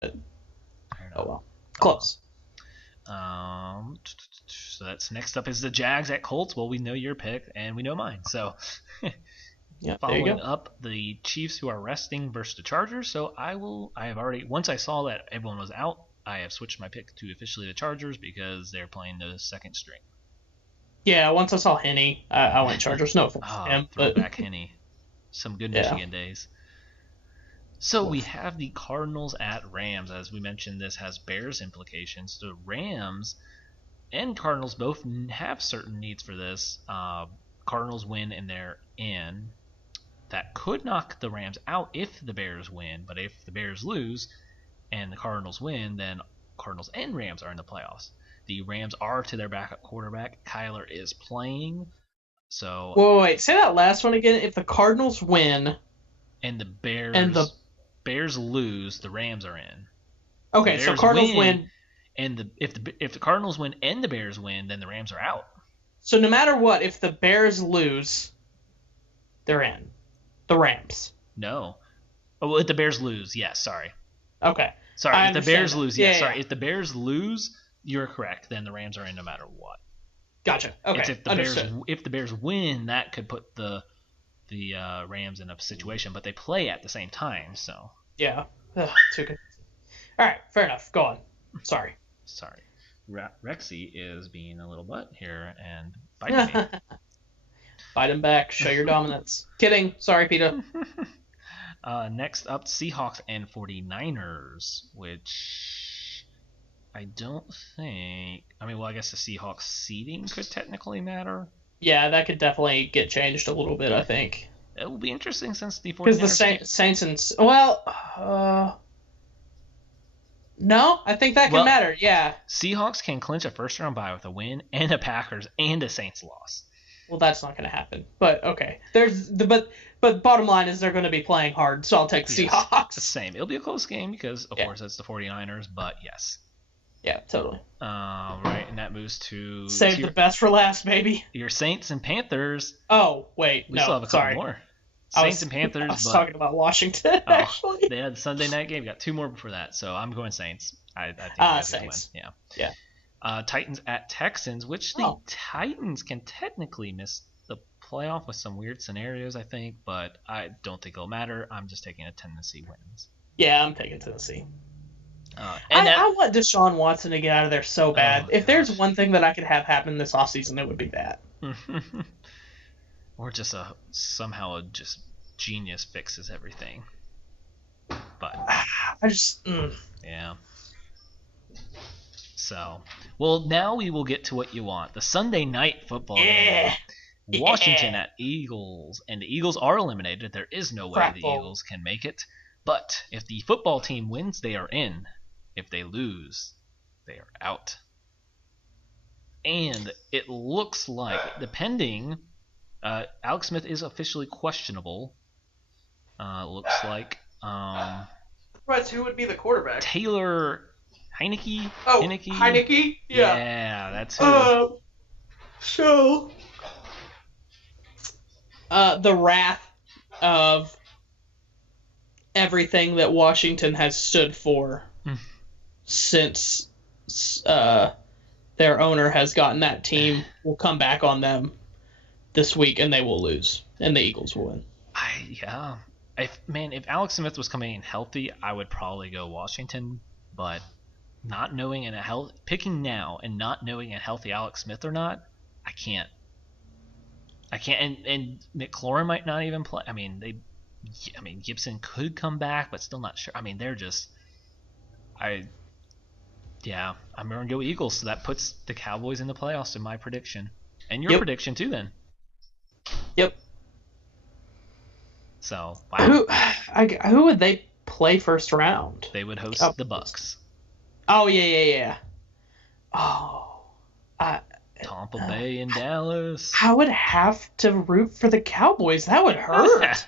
oh well, close. So that's next up is the Jags at Colts. Well, we know your pick and we know mine. So yeah, following up, the Chiefs, who are resting, versus the Chargers. So once I saw that everyone was out, I have switched my pick to officially the Chargers because they're playing the second string. Yeah, once I saw Henny, I went Chargers. No offense to him, but back Henny, some good Michigan days. So we have the Cardinals at Rams. As we mentioned, this has Bears implications. The Rams and Cardinals both have certain needs for this. Cardinals win and they're in. That could knock the Rams out if the Bears win, but if the Bears lose and the Cardinals win, then Cardinals and Rams are in the playoffs. The Rams are to their backup quarterback. Kyler is playing. So. Wait. Say that last one again. If the Cardinals win, and the Bears Bears lose, the Rams are in. Okay, so Cardinals win. And if the Cardinals win and the Bears win, then the Rams are out. So no matter what, if the Bears lose, they're in. The Rams. No. Oh, if the Bears lose, yes. Sorry. Okay. Sorry. If the Bears lose, yes. Sorry. If the Bears lose, you're correct. Then the Rams are in no matter what. Gotcha. Okay. It's if the Bears win, that could put the Rams in a situation, but they play at the same time, so. Yeah. Ugh, too good. All right. Fair enough. Go on. Sorry. Rexy is being a little butt here and biting me. Bite him back. Show your dominance. Kidding. Sorry, Peter. Next up, Seahawks and 49ers, which I don't think... I mean, well, I guess the Seahawks seeding could technically matter. Yeah, that could definitely get changed a little bit, I think. It will be interesting since the 49ers... Because the Saints and... Well... No, I think that can matter, yeah. Seahawks can clinch a first-round bye with a win and a Packers and a Saints loss. Well, that's not going to happen. But, okay. But bottom line is they're going to be playing hard, so I'll take the Seahawks. The same. It'll be a close game because, of course, it's the 49ers, but yes. Yeah, totally. Right, and that moves to... Save the best for last, baby. Your Saints and Panthers. Oh, wait. We still have a couple more. Saints and Panthers. I was talking about Washington, actually. They had the Sunday night game. We got two more before that, so I'm going Saints. I think Saints. Win. Yeah. Titans at Texans, which the Titans can technically miss the playoff with some weird scenarios, I think, but I don't think it'll matter. I'm just taking a Tennessee wins. Yeah, I'm taking Tennessee. I want Deshaun Watson to get out of there so bad. If there's one thing that I could have happen this offseason, it would be that. Or just somehow just genius fixes everything. But yeah. So, well, now we will get to what you want. The Sunday night football game. Washington at Eagles. And the Eagles are eliminated. There is no way the Eagles can make it. But if the football team wins, they are in. If they lose, they are out. And it looks like, depending... Alex Smith is officially questionable. Looks like. Right, who would be the quarterback? Taylor Heineke? Oh, Heineke? Yeah. Yeah, that's who. So... the wrath of everything that Washington has stood for since their owner has gotten that team will come back on them this week, and they will lose, and the Eagles will win. If Alex Smith was coming in healthy, I would probably go Washington, but not knowing picking now and not knowing a healthy Alex Smith or not, I can't. And McLaurin might not even play. Gibson could come back, but still not sure. they're just. I'm going to go Eagles, so that puts the Cowboys in the playoffs in my prediction, and your prediction too. Then. Yep. So wow. Who would they play first round? They would host the Bucks. Oh yeah. Oh. Tampa Bay and Dallas. I would have to root for the Cowboys. That would hurt.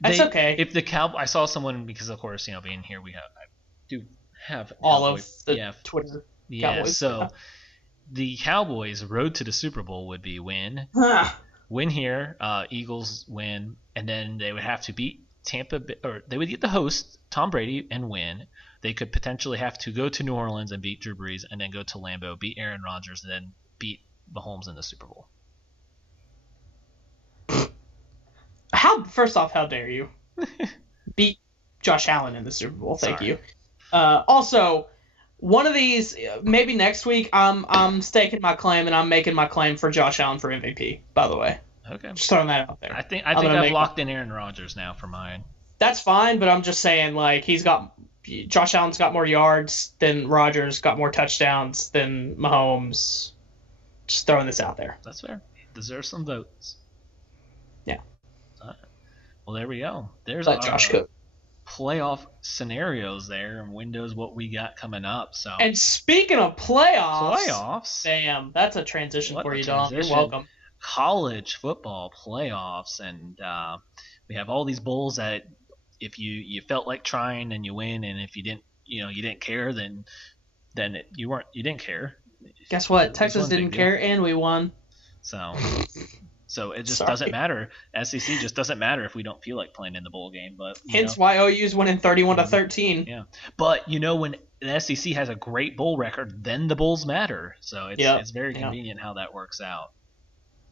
That's okay. If the I saw someone, because of course being here I do have all of the Twitter. Cowboys. So. The Cowboys' road to the Super Bowl would be win here, Eagles win, and then they would have to beat Tampa Bay, or they would get the host, Tom Brady, and win. They could potentially have to go to New Orleans and beat Drew Brees, and then go to Lambeau, beat Aaron Rodgers, and then beat Mahomes in the Super Bowl. First off, how dare you beat Josh Allen in the Super Bowl? Thank you. Also. One of these, maybe next week, I'm staking my claim, and I'm making my claim for Josh Allen for MVP, by the way. Okay. Just throwing that out there. I think I've locked in Aaron Rodgers now for mine. That's fine, but I'm just saying, Josh Allen's got more yards than Rodgers, got more touchdowns than Mahomes. Just throwing this out there. That's fair. He deserves some votes. Yeah. Well, there we go. There's Josh Cook. playoff scenarios there and windows what we got coming up. So And speaking of playoffs, playoffs, that's a transition what for a you, Dom. You're transition. welcome. College football playoffs, and we have all these bowls that if you felt like trying and you win, and if you didn't care, then you didn't care. Guess what? Texas didn't care, and we won. So it just doesn't matter. SEC just doesn't matter if we don't feel like playing in the bowl game. But hence why OU's winning 31-13. Yeah, but when the SEC has a great bowl record, then the bowls matter. So it's very convenient how that works out.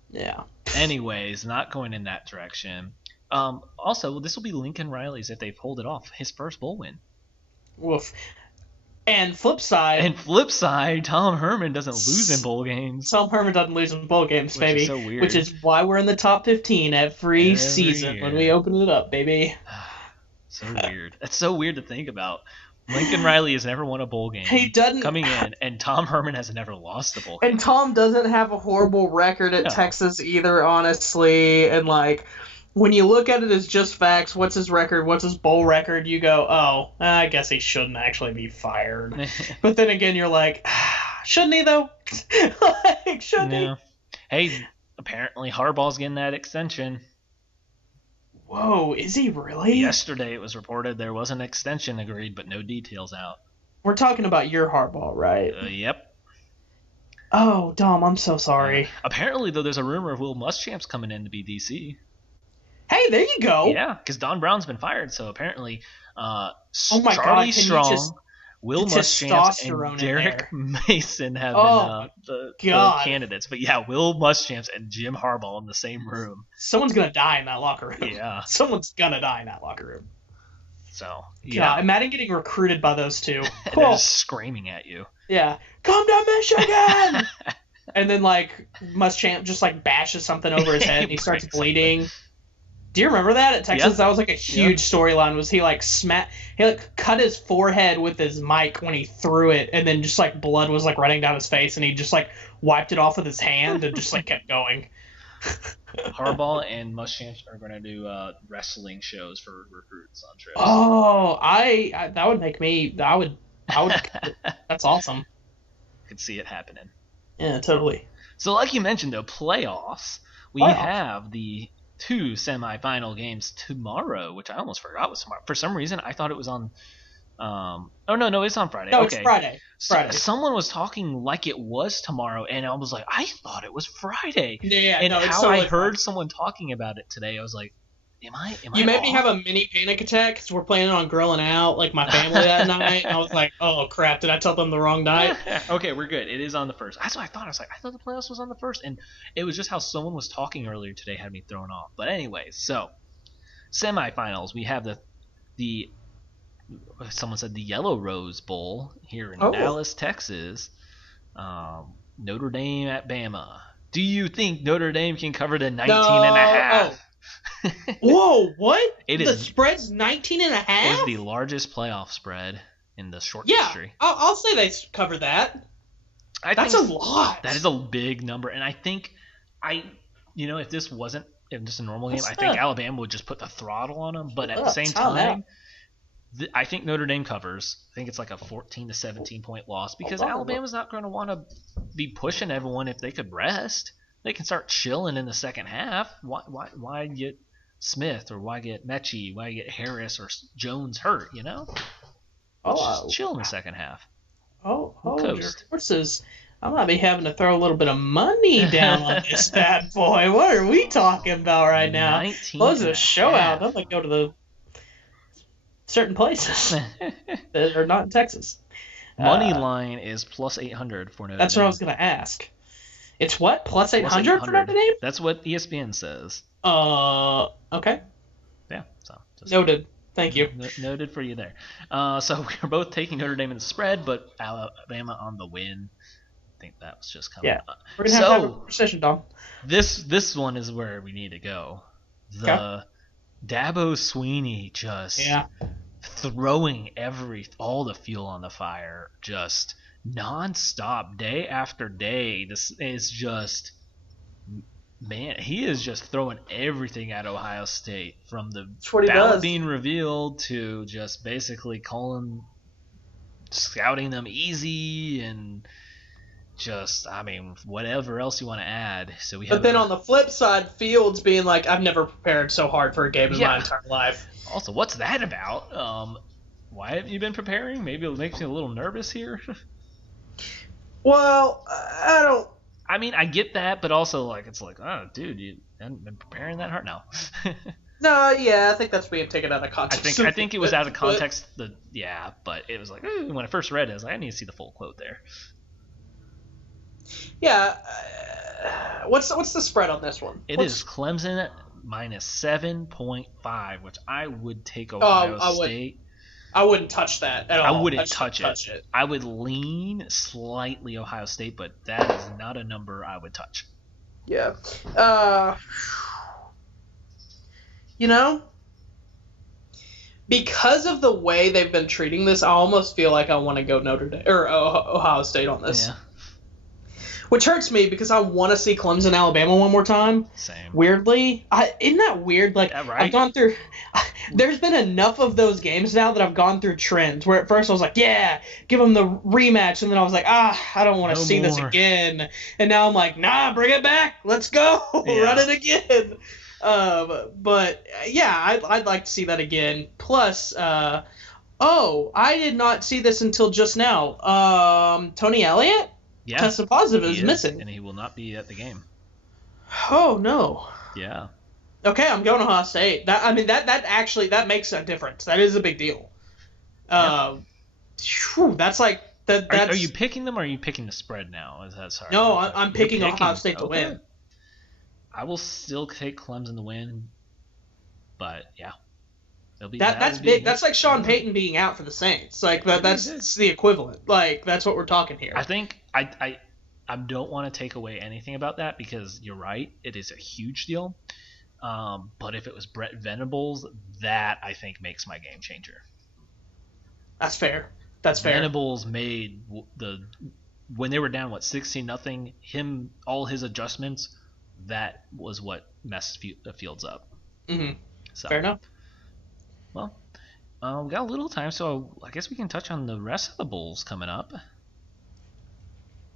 Yeah. Anyways, not going in that direction. Also, this will be Lincoln Riley's if they pulled it off, his first bowl win. Woof. And flip side, Tom Herman doesn't lose in bowl games. Tom Herman doesn't lose in bowl games, baby. Is so weird. Which is why we're in the top 15 every season when we open it up, baby. So weird. That's so weird to think about. Lincoln Riley has never won a bowl game. He doesn't coming in, and Tom Herman has never lost the bowl game. And Tom doesn't have a horrible record at Texas either, honestly. And when you look at it as just facts, what's his record, what's his bowl record, you go, oh, I guess he shouldn't actually be fired. But then again, you're like, shouldn't he, though? Shouldn't he? Hey, apparently Harbaugh's getting that extension. Whoa, is he really? Yesterday it was reported there was an extension agreed, but no details out. We're talking about your Harbaugh, right? Yep. Oh, Dom, I'm so sorry. Apparently, though, there's a rumor of Will Muschamp's coming in to be DC. Hey, there you go. Yeah, because Don Brown's been fired, so apparently Charlie Strong, Will Muschamp, and Derek Mason have been the candidates. But yeah, Will Muschamp and Jim Harbaugh in the same room. Someone's going to die in that locker room. Yeah. Someone's going to die in that locker room. So, yeah. God, imagine getting recruited by those two. They're just screaming at you. Yeah. Come to Michigan! And then, Muschamp just, bashes something over his head and he starts bleeding. Do you remember that at Texas? Yep. That was a huge storyline. Was he cut his forehead with his mic when he threw it, and then just blood was running down his face, and he just wiped it off with his hand and just kept going. Harbaugh and Muschamp are going to do wrestling shows for recruits on trips. Oh, that would make me. I would. That's awesome. Could see it happening. Yeah, totally. So, like you mentioned, though, playoffs. We have the 2 semifinal games tomorrow, which I almost forgot was tomorrow. For some reason, I thought it was on. No, it's on Friday. No, okay. It's Friday. Someone was talking like it was tomorrow, and I was like, I thought it was Friday. Yeah. And it's how totally I heard someone talking about it today, I was like, Am I You made me have a mini panic attack because we're planning on grilling out my family that night. And I was like, oh crap, did I tell them the wrong night? Okay, we're good. It is on the 1st. That's what I thought. I was like, I thought the playoffs was on the 1st, and it was just how someone was talking earlier today had me thrown off. But anyways, so semifinals, we have the someone said the Yellow Rose Bowl here in Dallas, Texas. Notre Dame at Bama. Do you think Notre Dame can cover the 19 and a half? Whoa, what? The spread's 19 and a half? It is the largest playoff spread in the short history. I'll say they cover that. That's a lot. That is a big number, and I think if this wasn't just a normal game, I think Alabama would just put the throttle on them. But at the same time, I think Notre Dame covers. I think it's a 14 to 17 point loss because Alabama's not going to want to be pushing everyone if they could rest. They can start chilling in the second half. Why get Smith or why get Mechie? Why get Harris or Jones hurt? Just chill in the second half. Your horses. I might be having to throw a little bit of money down on this bad boy. What are we talking about right now? Close the show out. I'm going to go to the certain places that are not in Texas. Money line is plus 800 for Notre Dame. That's what I was going to ask. It's what? Plus 800 for Notre Dame? That's what ESPN says. Okay. Yeah. So noted. Thank you. Noted for you there. So we're both taking Notre Dame in the spread, but Alabama on the win. I think that was just coming up. We're going to have a conversation, Dom. This one is where we need to go. Dabo Sweeney just throwing all the fuel on the fire, just nonstop, day after day. This is just Man, he is just throwing everything at Ohio State, from the what he ballot does. being revealed to just basically scouting them easy, and just, I mean, whatever else you want to add. So we have. But then on the flip side, Fields being like, I've never prepared so hard for a game in my entire life. Also, what's that about? Why haven't you been preparing? Maybe it makes me a little nervous here. Well, I don't. I mean, I get that, but also, like, it's like, oh, dude, you haven't been preparing that hard now. No, yeah, I think that's being taken out of context. I think it was out of context. But it was like, when I first read it, I was like, I need to see the full quote there. Yeah. What's the spread on this one? It is Clemson minus 7.5, which I would take Ohio State. I wouldn't touch that at all. I wouldn't touch it. I would lean slightly Ohio State, but that is not a number I would touch. Yeah. Because of the way they've been treating this, I almost feel like I want to go Ohio State on this. Yeah. Which hurts me because I want to see Clemson, Alabama one more time. Same. Weirdly, isn't that weird? Like, yeah, right? I've gone through. There's been enough of those games now that I've gone through trends where at first I was like, yeah, give them the rematch, and then I was like, I don't want to see this again. And now I'm like, nah, bring it back, let's go, run it again. But yeah, I'd like to see that again. Plus, I did not see this until just now. Tony Elliott. Yeah, tested positive is missing, and he will not be at the game. Oh no. Yeah. Okay, I'm going to Ohio State. That makes a difference. That is a big deal. That's like that. Are you picking them, or are you picking the spread now? Is that sorry? No, I'm picking Ohio State to win. I will still take Clemson to win, but yeah. That's big. That's like Sean Payton being out for the Saints. Like that's the equivalent. Like that's what we're talking here. I think I don't want to take away anything about that, because you're right. It is a huge deal. But if it was Brett Venables, that I think makes my game changer. That's fair. That's fair. Venables made when they were down 16-0. All his adjustments. That was what messed Fields up. Mm-hmm. So, fair enough. Well, we got a little time, so I guess we can touch on the rest of the bowls coming up.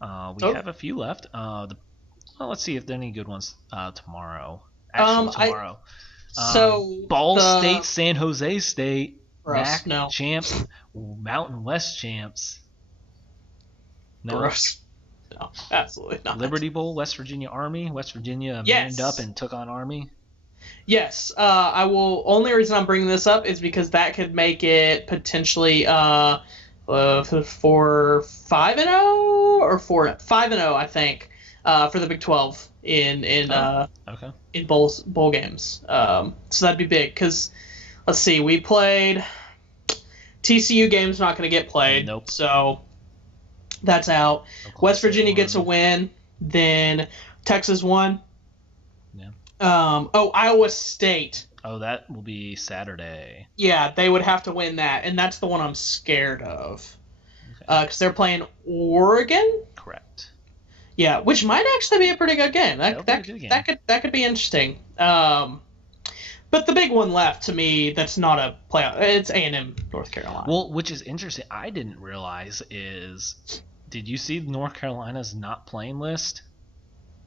We have a few left. Let's see if there are any good ones tomorrow. Tomorrow. Ball State, San Jose State, MAC champs, Mountain West champs. No. Gross. No, absolutely not. Liberty Bowl, West Virginia Army. West Virginia manned up and took on Army. Yes, I will. Only reason I'm bringing this up is because that could make it potentially for 5-0 or 5-0, I think, for the Big 12 in bowl games. So that'd be big because let's see, we played TCU game's not going to get played. Nope. So that's out. West Virginia gets a win, then Texas won. Iowa State. Oh, that will be Saturday. Yeah, they would have to win that, and that's the one I'm scared of. Because they're playing Oregon? Correct. Yeah, which might actually be a pretty good game. That could be interesting. But the big one left to me that's not a playoff, it's A&M North Carolina. Well, which is interesting. I didn't realize did you see North Carolina's not playing list?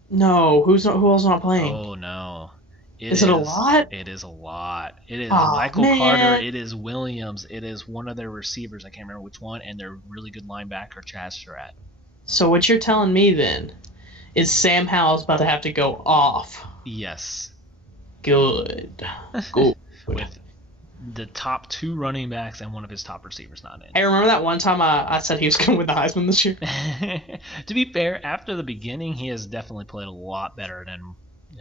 No, who else not playing? Oh no, is it a lot? It is a lot. It is Michael Carter. It is Williams. It is one of their receivers. I can't remember which one, and their really good linebacker Chaz Surratt. So what you're telling me then is Sam Howell's about to have to go off. Yes. Good. With the top 2 running backs and one of his top receivers not in. Hey, remember that one time I said he was going to win the Heisman this year? To be fair, after the beginning, he has definitely played a lot better than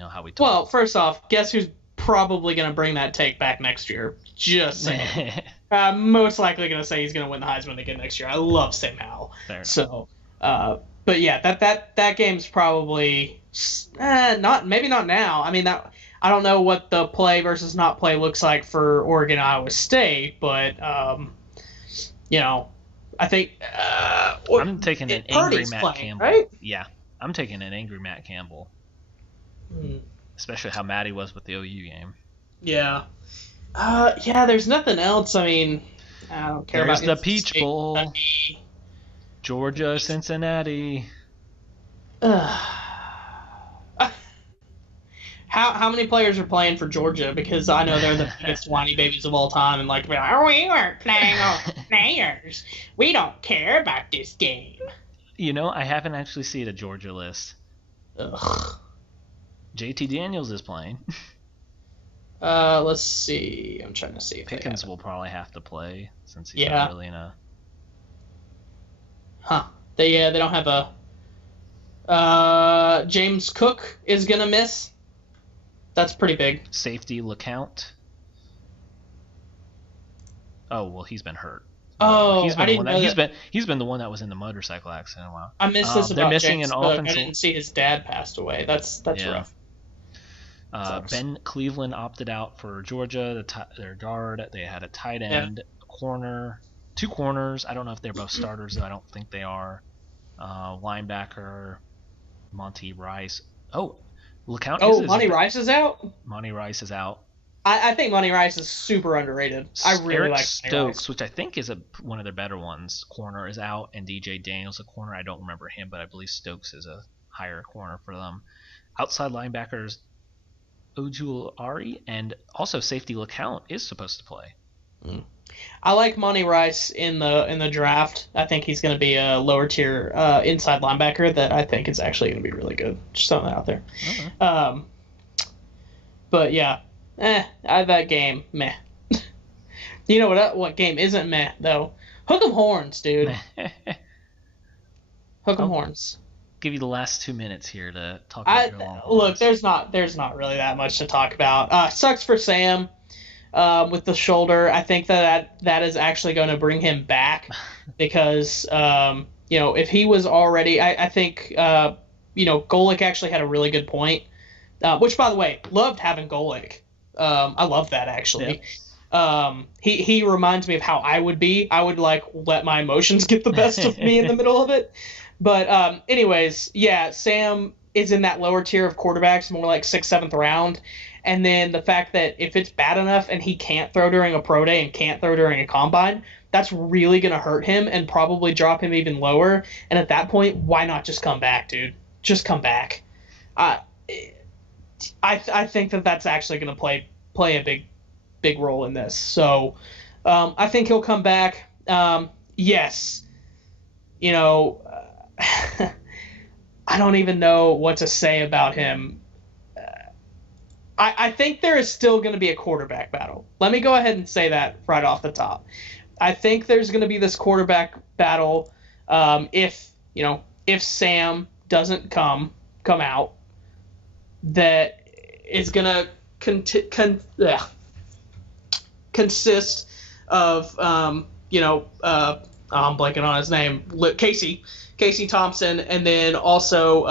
how we talked. Well, first off, guess who's probably going to bring that take back next year? Just saying. Most likely going to say he's going to win the Heisman again next year. I love Sam Howell. So, but yeah, that game's probably maybe not now. I mean I don't know what the play versus not play looks like for Oregon Iowa State, but I think I'm taking an angry Matt Campbell. Right? Yeah, I'm taking an angry Matt Campbell. Especially how mad he was with the OU game. Yeah. There's nothing else. I mean, I don't care There's about the Peach Bowl. Georgia, Cincinnati. How many players are playing for Georgia? Because I know they're the biggest whiny babies of all time, and like, oh, we weren't playing all players. We don't care about this game. You know, I haven't actually seen a Georgia list. Ugh. JT Daniels is playing. Let's see. I'm trying to see if Pickens will probably have to play since he's Yeah. not really in a. Huh. They don't have a. James Cook is gonna miss. That's pretty big. Safety LeCount. Oh well, he's been hurt. Oh, he's been I didn't know that. He's been the one that was in the motorcycle accident a while. I missed this They're about missing James an Cook. offensive. I didn't see his dad passed away. That's Yeah. rough. Ben Cleveland opted out for Georgia. Their guard. They had a tight end, a corner, 2 corners. I don't know if they're both starters. I don't think they are. Linebacker, Monty Rice. Oh, LeCount. Monty Rice is out? Monty Rice is out. I think Monty Rice is super underrated. I really Eric like Monty Stokes, Rice. which I think is one of their better ones. Corner is out, and DJ Daniels, a corner. I don't remember him, but I believe Stokes is a higher corner for them. Outside linebackers, Ojulari, and also safety LeCount is supposed to play. I like Monty Rice in the draft. I think he's going to be a lower tier inside linebacker that I think is actually going to be really good. Just throwing that out there. Okay. But yeah, that game, meh. You know what game isn't meh though? Hook 'em horns, dude. Hook 'em horns. Give you the last 2 minutes here to talk about your Longhorns. Look, there's not really that much to talk about. Sucks for Sam with the shoulder. I think that is actually going to bring him back because if he was already, I think Golick actually had a really good point. Which, by the way, loved having Golick. I love that actually. Yeah. He reminds me of how I would be. I would let my emotions get the best of me in the middle of it. But anyways, yeah, Sam is in that lower tier of quarterbacks, more like 6th, 7th round. And then the fact that if it's bad enough and he can't throw during a pro day and can't throw during a combine, that's really going to hurt him and probably drop him even lower. And at that point, why not just come back, dude? Just come back. I think that's actually going to play a big role in this. So I think he'll come back. Yes. I don't even know what to say about him. I think there is still going to be a quarterback battle. Let me go ahead and say that right off the top. I think there's going to be this quarterback battle if Sam doesn't come out, that is going to consist of I'm blanking on his name, Casey Thompson, and then also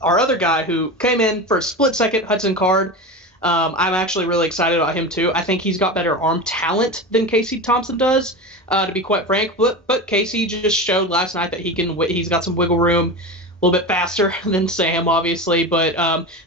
our other guy who came in for a split second, Hudson Card. I'm actually really excited about him too. I think he's got better arm talent than Casey Thompson does, to be quite frank. But Casey just showed last night that he's got some wiggle room, a little bit faster than Sam, obviously. But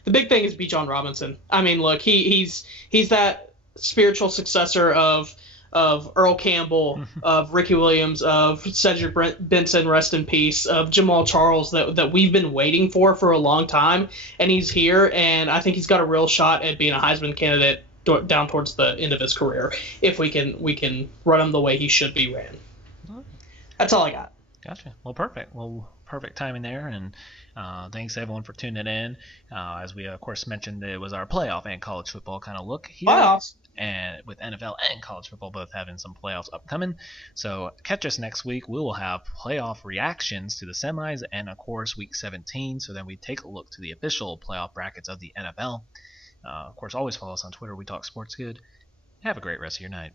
the big thing is Bijan Robinson. I mean, look, he's that spiritual successor of Earl Campbell, of Ricky Williams, of Cedric Benson, rest in peace, of Jamal Charles that we've been waiting for a long time, and he's here, and I think he's got a real shot at being a Heisman candidate down towards the end of his career if we can run him the way he should be ran. That's all I got. Gotcha. Well, perfect. Well, perfect timing there, and thanks everyone for tuning in. As we of course mentioned, it was our playoff and college football kind of look here. Playoffs. And with NFL and college football both having some playoffs upcoming. So catch us next week. We will have playoff reactions to the semis and, of course, Week 17. So then we take a look to the official playoff brackets of the NFL. Of course, always follow us on Twitter. We Talk Sports Good. Have a great rest of your night.